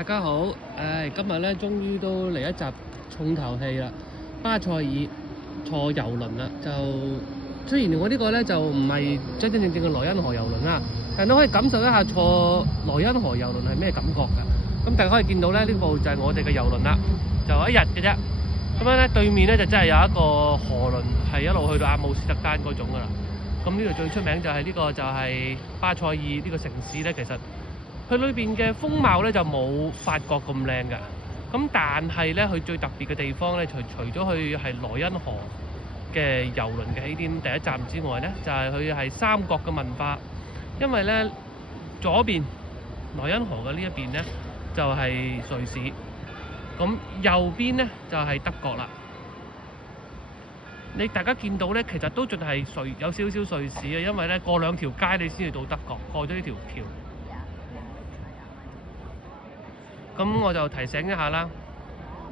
大家好，今日咧終於都嚟一集重頭戲啦！巴塞爾坐遊輪啦，就雖然我呢個咧就唔係真真正正嘅萊茵河遊輪啦，但都可以感受一下坐萊茵河遊輪係咩感覺㗎。咁大家可以見到咧，呢部就係我哋嘅遊輪啦，就一日嘅啫。咁樣咧對面咧就真係有一個河輪係一路去到阿姆斯特丹嗰種㗎啦。咁呢度最出名就係呢個就係巴塞爾呢個城市咧，其實佢裏邊嘅風貌咧就冇法國咁靚㗎，咁但係咧佢最特別嘅地方咧，除咗佢係萊茵河嘅遊輪嘅起點第一站之外咧，就係佢係三國嘅文化，因為咧左邊萊茵河嘅呢一邊咧就係瑞士，咁右邊咧就係德國啦。大家見到咧，其實都仲係有少少瑞士嘅，因為咧過兩條街你先至到德國，過咗呢條橋。咁我就提醒一下啦，